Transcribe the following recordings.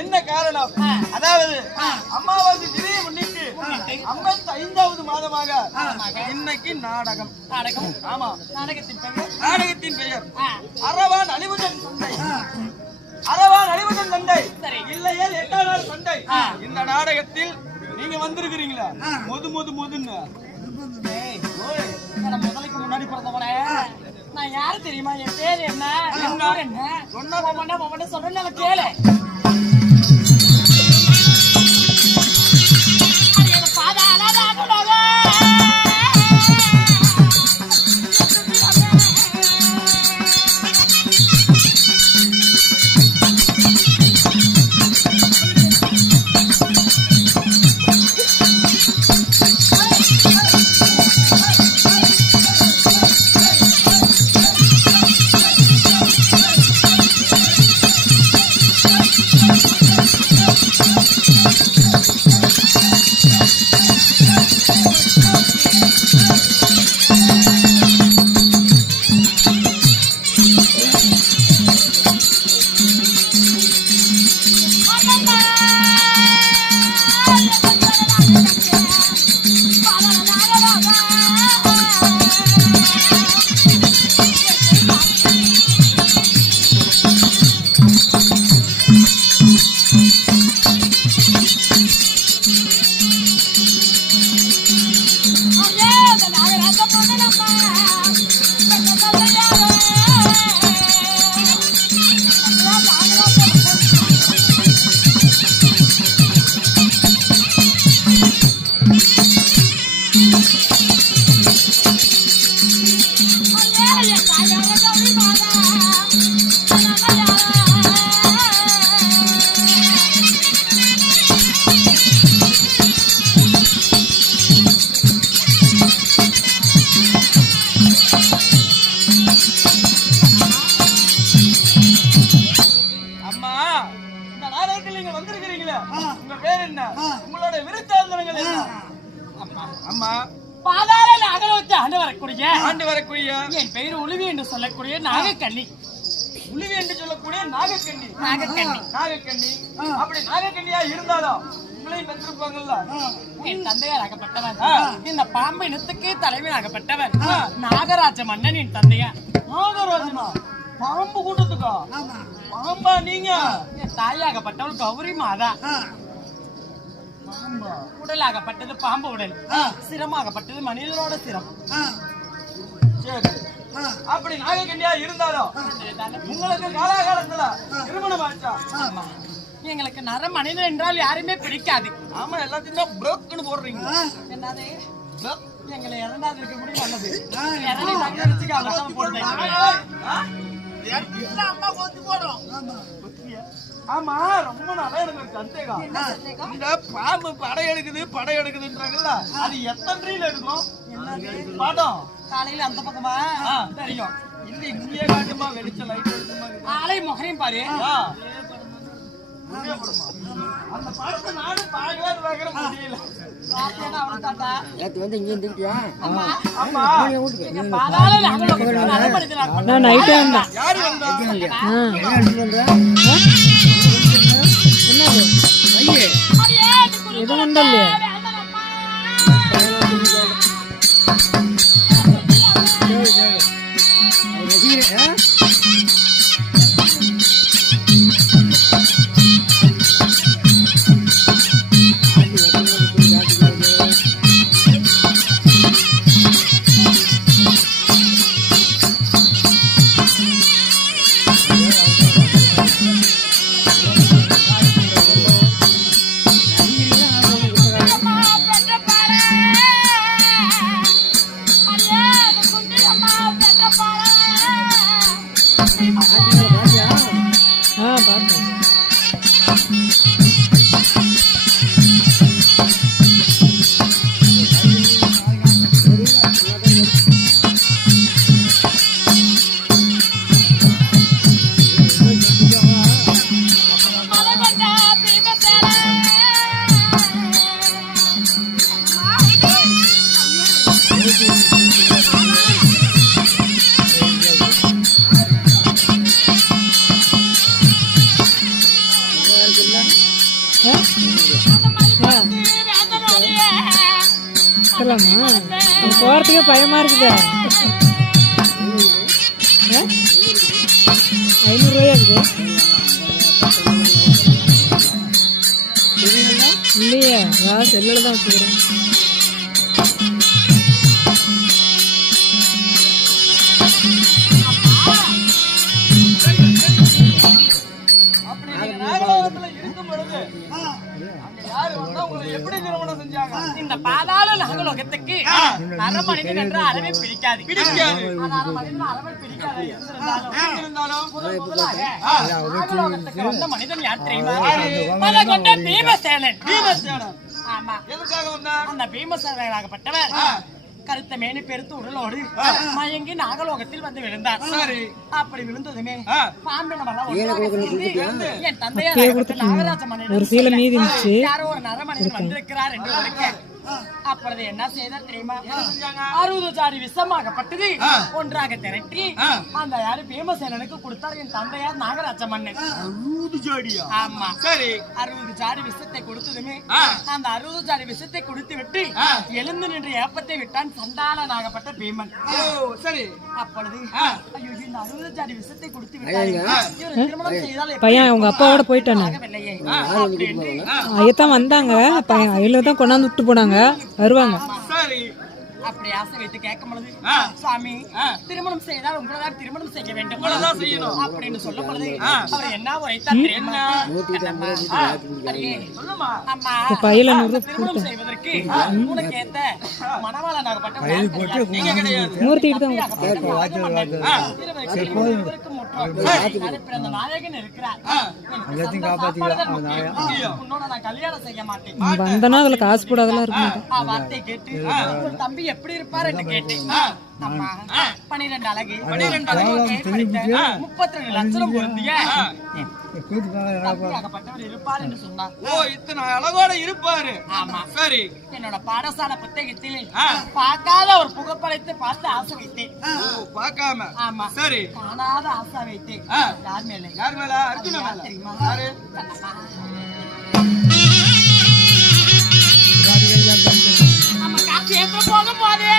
என்ன காரணம்? அதாவது அம்மாவாசை திதியை முன்னிட்டு 55வது மாதமாக இன்னைக்கு நாடகம். ஆமா, நாடகத்தின் பெயர் அரவான் அழிவுதன் சண்டை. அரவான் அழிவுதன் சண்டை இல்லையேல் 8ஆம் நாள் சண்டை. இந்த நாடகத்தில் நீங்க வந்திருக்கிறீங்களா? முதுன்னு முதலுக்கு முன்னாடி பிறந்தவனே நான் யாரு தெரியுமா? என் பேரு என்ன? சொன்ன சொல்றேன் கேளு. அம்மா, இந்த நாடகத்தில் நீங்க வந்திருக்கிறீங்களே, உங்க பேர் என்ன? உங்களோட விருத்தாந்தரங்கள் என்ன? அம்மா, பாதாள நாகலோகத்தை ஆண்டு வரக்கூடிய என் பெயர் உழுவி என்று சொல்லக்கூடிய நாகக்கண்ணி. உளிவி என்று சொல்லக்கூடிய நாகக்கண்ணி. நாகக்கண்ணி. நாகக்கண்ணி. அப்படி நாகக்கண்ணியா இருந்தாலும் உங்களையும் பெற்றிருப்பாங்கல்ல. என் தந்தையார் ஆகப்பட்டவர் இந்த பாம்பு இனத்துக்கு தலைவர் ஆகப்பட்டவர் நாகராஜ மன்னன் என் தந்தையார். நாகராஜனா? பாம்பு கூட்டத்துக்கா? பாம்பா நீங்க? என் தாயாகப்பட்டவள் கௌரி மாதா. பாம்பா? உடலாகப்பட்டது பாம்பு உடல், சிரமாகப்பட்டது மனிதனோட சிரம். சரி. அப்படி நாகக்கண்ணியா இருந்தாலும் உங்களுக்கு காலாகாலத்துல திருமணம் ஆச்சா? எங்களுக்கு நர மனிதன் என்றால் யாருமே பிடிக்காது. ஆமா, எல்லாத்தையும் புரோக்குன்னு போடுறீங்க. என்னது புரோக். எங்களை இரண்டாவது இருக்க முடியும் நல்லது. இரண்டை தங்கரிச்சுக்க அவசரம் போடுறேன். ஆமா, ரொம்ப நாளா எனக்கு ஒரு சந்தேகம். இந்த பாம்பு படையெடுக்குதுன்றாங்கல்ல, அது எத்தனை எடுக்கும்? படம் காலையில அந்த பக்கமா தெரியும். இல்ல, இங்கேயே காட்டுமா? வெளிச்ச லைட் எடுக்குமா? ஆலை முகரையும் பாரு. அந்த படத்தை நானும் பார்க்கவே முடியல. நான் நைட்டே வந்தேன். யாரு வந்தா? எது வந்தல்லையா? பார்த்தேன். சொல்லலாமா? போறதுக்கே பயமா இருக்குதா? 500 ரூபாயா இருக்குது? இல்லையா? செல்லுல தான் வச்சுக்கிறேன். அப்படி நீங்க நாகலோகத்துல இருக்கும் பொழுது அங்க யாரு வந்தா உங்களை எப்படி திருமணம் செஞ்சாங்க? இந்த பாதாள நாகலோகத்துக்கு நர மனிதன் என்ற அளவே பிடிக்காது. நர மனிதன் அளவே பிடிக்காது. இருந்தாலும் முதலாக நாகலோகத்துக்கு வந்த மனிதன் யார் தெரியுமா? பல கொண்ட பீமசேனன். பீமசேனன். ஆமா. எதுக்காக வந்தா? அந்த பீமசேனனாகப்பட்டவர் கருத்த மேனி பெருத்து உடலோடு மயங்கி நாகலோகத்தில் வந்து விழுந்தார். அப்படி விழுந்ததுமே என் தந்தையார் நாகராஜ மன்னன் யாரோ ஒரு நரமனிதன் வந்திருக்கிறார் என்று உரைக்க அப்பொழுது என்ன செய்தார் தெரியுமா? 60 ஜாடி விஷமாகப்பட்டது ஒன்றாக திரட்டி அந்த யாரு பீமசேனனுக்கு கொடுத்தார் என் தந்தையார் நாகராஜ மன்னன். 60 ஜாடியா? ஆமா. சரி. 60 ஜாடி விஷத்தை கொடுத்ததுமே அந்த 60 ஜாடி விஷத்தை கொடுத்து விட்டு எழுந்து நின்று ஏப்பத்தை விட்டான் சண்டாளனாகப்பட்ட பீமன். சரி. அப்பொழுது ஐயோ இந்த 60 ஜாடி விஷத்தை கொடுத்து விட்டாங்க, திருமணம் செய்தால் பையன் உங்க அப்பாவோட போயிட்டானே அப்படின்னு ஐயத்தான் வந்தாங்க. பையன் தான் கொண்டாந்து விட்டு போனாங்க, வருவாங்க. சரி. அப்படி ஆசை வைத்து கேட்கும் பொழுது சுவாமி திருமணம் செய்தால் உங்களதான் திருமணம் செய்ய வேண்டும் செய்யணும் அப்படின்னு சொல்லும் பொழுது அவர் என்ன உரைத்தார் தெரியுமா? அம்மா திருமணம் செய்வதற்கு உனக்கு ஏத்த மணவாளனாகப்பட்ட பிறந்த நாயகன் இருக்கிறார். உன்னோட நான் கல்யாணம் செய்ய மாட்டேன். வந்தனா அதுல காசு போடாதெல்லாம் இருக்கும். வார்த்தை கேட்டு உன் தம்பி எப்படி இருப்பார் என்று கேட்டேன். அம்மா 12 அழகு 32 லட்சம் பொருந்திய தம்பியாகப்பட்டவர் இருப்பார் என்று சொன்னார். ஓ இத்தனை அழகோட இருப்பாரு. ஆமா சரி. என்னோட பாடசாலை புத்தகத்தில் பார்க்காத ஒரு புகைப்படத்தை பார்த்து ஆசை வைத்தேன். பார்க்காம. ஆமா சரி. காணாத ஆசை வைத்தேன். யார் மேல? யார் மேல? அர்ஜுன மேல. தெரியுமா? யாரு? நம்ம காசு ஏற்ற போகும் போதே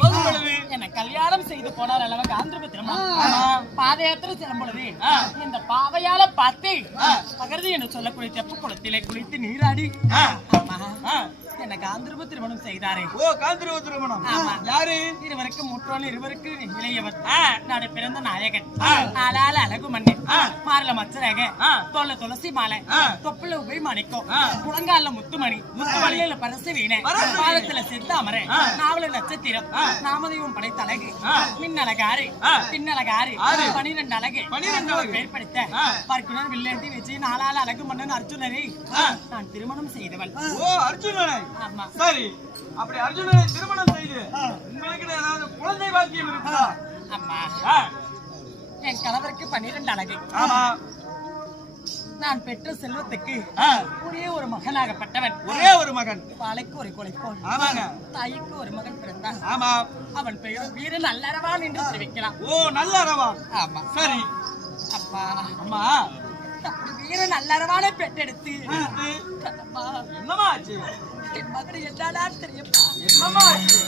போகும் பொழுது என்ன கல்யாணம் செய்து போனார் அல்லவா காந்திரப திருமணம் பாதயாத்திரை செல்லும் பொழுது இந்த பாவையால பார்த்து பகர்தி என்று சொல்லக்கூடிய தெப்பு குளத்திலே குளித்து நீராடி என்ன காந்திரப திருமணம் செய்தாரே. ஓ காந்திரப திருமணம். யாரு? இருவருக்கு முற்றோல் இருவருக்கு இளையவர் நாடு பிறந்த நாயகன் ஆளால அழகு மன்னன் மாறல மச்சரக தோல்ல துளசி மாலை தொப்புல உபை மணிக்கும் முழங்கால முத்துமணி முத்துமணியில பரசு வீணை பாதத்துல செந்தாமரை நாவல நட்சத்திரம் நாமதேவம் படைத்த அழகு மின்னழகாறு பின்னழகாறு 12 அழகு பேர் படித்த பார்க்குனர் வில்லேந்தி விஜய் நாளால அழகு மன்னன் அர்ஜுனரை நான் திருமணம் செய்தவள். ஓ அர்ஜுனனை. ஆமா. சரி. அப்படி அர்ஜுனனை திருமணம் செய்து உங்களுக்கு ஏதாவது குழந்தை பாக்கியம் இருக்குதா? அம்மா என் கணவருக்கு 12 அழகு. ஆமா. நான் பெற்ற செல்வத்துக்கு ஒரே ஒரு மகனாகப்பட்டவன். ஒரே ஒரு மகன். பாலைக்கு ஒரு குலைப்போன். ஆமாங்க. தாய்க்கு ஒரு மகன் பிறந்தான். ஆமா. அவன் பெயர் வீரன் நல்லரவான் என்று தெரிவிக்கலாம். ஓ நல்லரவான். ஆமா. சரி. அப்பா அம்மா வீரன் நல்லரவானை பெற்றெடுத்து என்னமா ஆச்சு? என் மகன் என்னடா தெரியுமா? என்னமா ஆச்சு?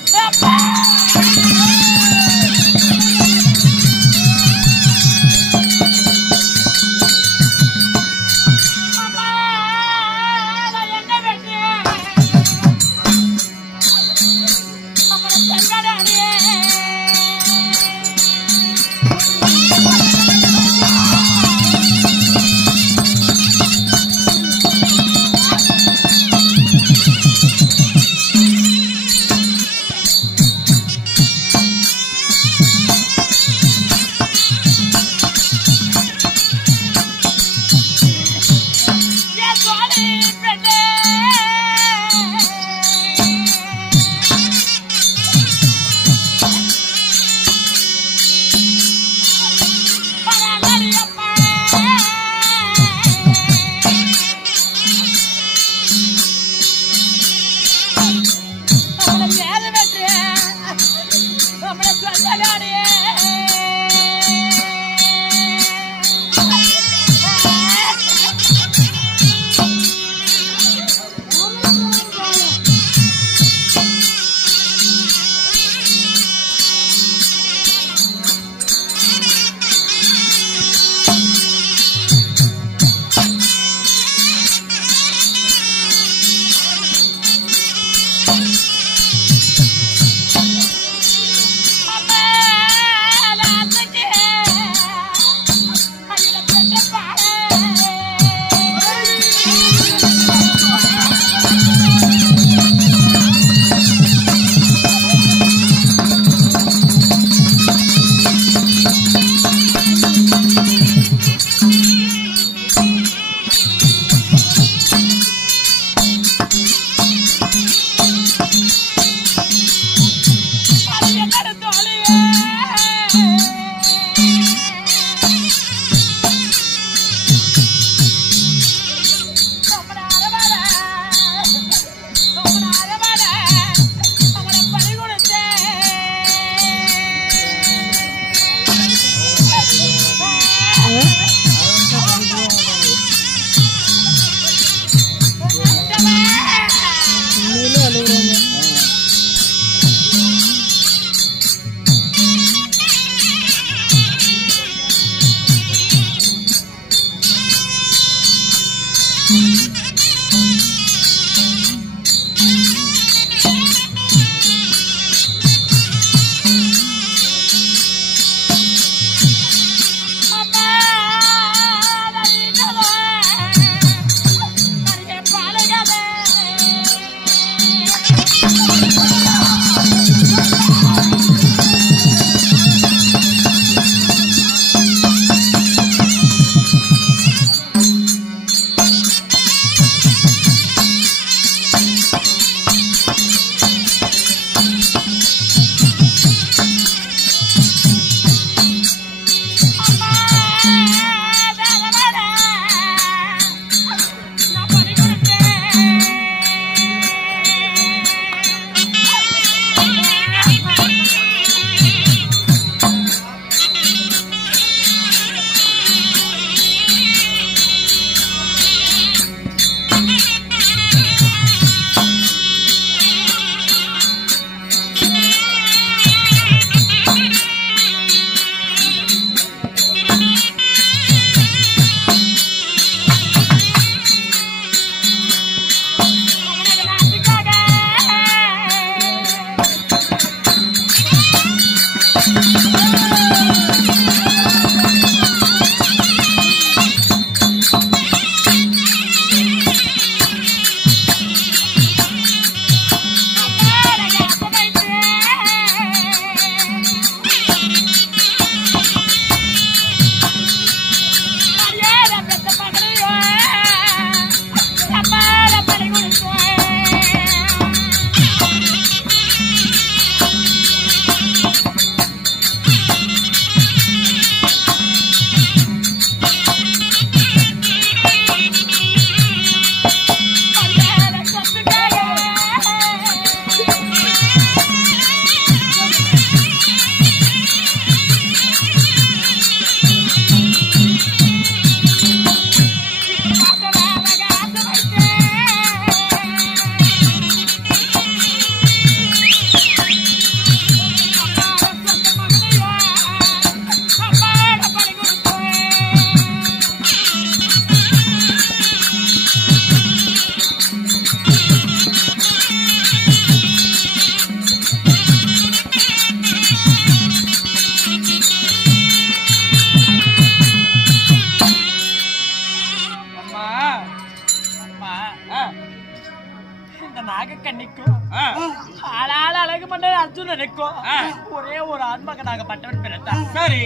ஒரே ஒரு ஆண்மகனாக பட்டவன் பிறந்தான். சரி,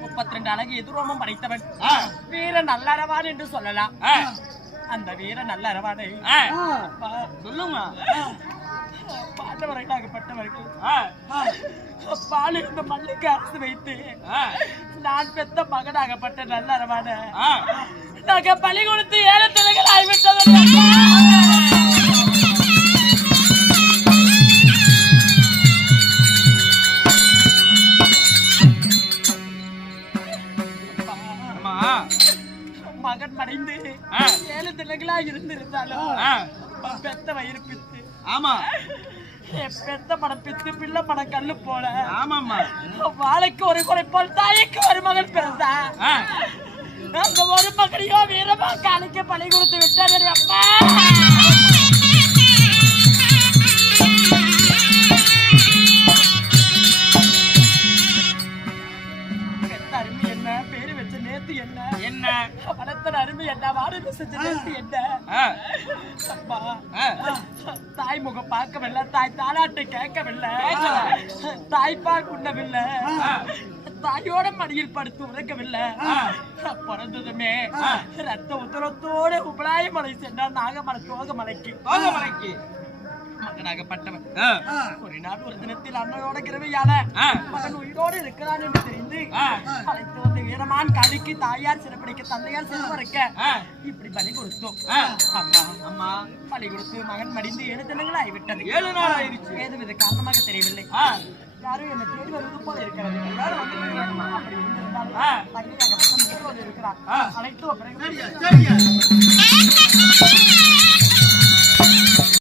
32 அழகு எதிரோமம் படைத்தவன் வீர நல்லறவான் என்று சொல்லலாம். அந்த வீர நல்லறவானை சொல்லுங்க. பாண்டவர்களாகப்பட்டவர்கள் பால் இந்த மல்லுக்கு அரசு வைத்து நான் பெத்த மகனாகப்பட்ட நல்லறவான நாங்க பலி கொடுத்து 7 தலைகள் ஆகிவிட்டவர்கள். மகன் மறைந்து 7 தினங்களா இருந்திருந்தாலும் பெத்த வயிறு பித்து. ஆமா, பெத்த படம் பித்து, பிள்ளை படம் கல்லு போல. ஆமாமா, வாழைக்கு ஒரு குறை போல் தாய்க்கு ஒரு மகன் பிறந்தா. அந்த ஒரு மகனையோ வீரமா காணிக்க பலி கொடுத்து விட்டாரு. அப்பா அருமை என்ன, பேரு வச்ச நேத்து என்ன, என்ன வளர்த்தன அருமை என்ன, வாடகை செஞ்ச நேத்து என்ன. அப்பா தாய் முகம் பார்க்கவில்லை, தாய் தாலாட்டை கேட்கவில்லை, தாய்ப்பால் குண்டவில்லை, தாயோட மடியில் படுத்து உறக்கவில்லை. பிறந்ததுமே ரத்த உத்தரத்தோட உபலாய மலை சென்றார் நாகமலை தோகமலைக்கு. மகனாகப்பட்டவன் ஒரு நாள் ஒரு தினத்தில் அண்ணனோட கிரவையால மகன் உயிரோடு இருக்கிறான் என்று தெரிந்து அழைத்து வந்து வீரமான் காடிக்கு தாயார் சிறப்பிடிக்க தந்தையார் சிறப்பிக்க இப்படி பலி கொடுத்தோம். அம்மா பலி கொடுத்து மகன் மடிந்து 7 தினங்கள் ஆகிவிட்டது. 7 நாள் ஆயிடுச்சு. ஏதுவித காரணமாக தெரியவில்லை. யாரும் என்ன தேடி வருவது போல இருக்கிறது. எல்லாரும் வந்து அப்படி இருந்திருந்தாலும் தங்கையாகப்பட்ட இருக்கிறார். அழைத்து